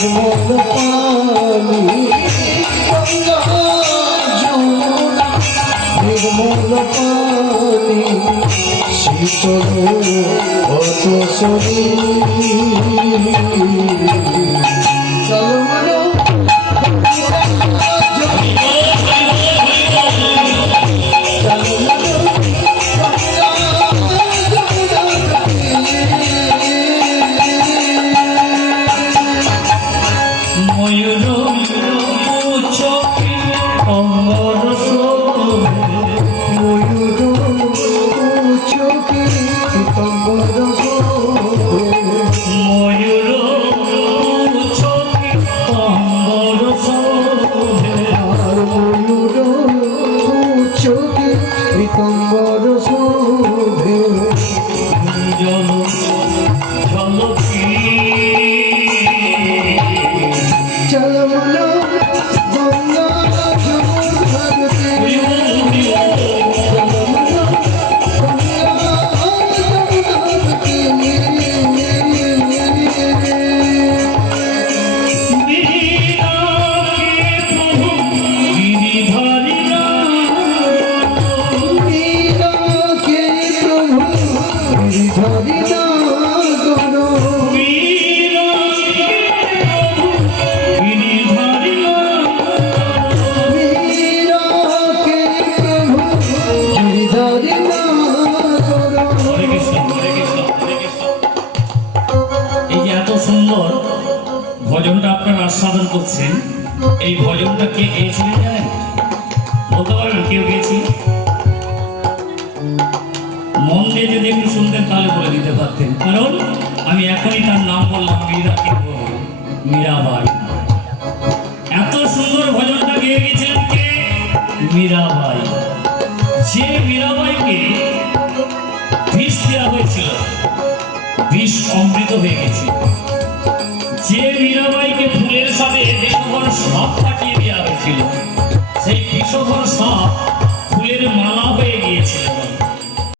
निर्मल पानी गंगा যমুনা निर्मल पानी शीतल অত শরীর ভজনটা আপনারা আস্বাদন করছেন। এই ভজনটা কে গেয়েছিলেন জানেন? বলতে পারবেন কেউ গেয়েছি? মন দিয়ে যদি একটু শুনতেন তাহলে বলে দিতে পারতেন, কারণ আমি এখনই তার নাম বললাম, মীরাকে বলবো, মীরাবাই। এত সুন্দর ভজনটা গেয়ে গেছিলেন কে? মীরাবাই। যে মীরাবাইকে বিষ দেওয়া হয়েছিল, বিষ অমৃত হয়ে গেছে। যে মীরাবাই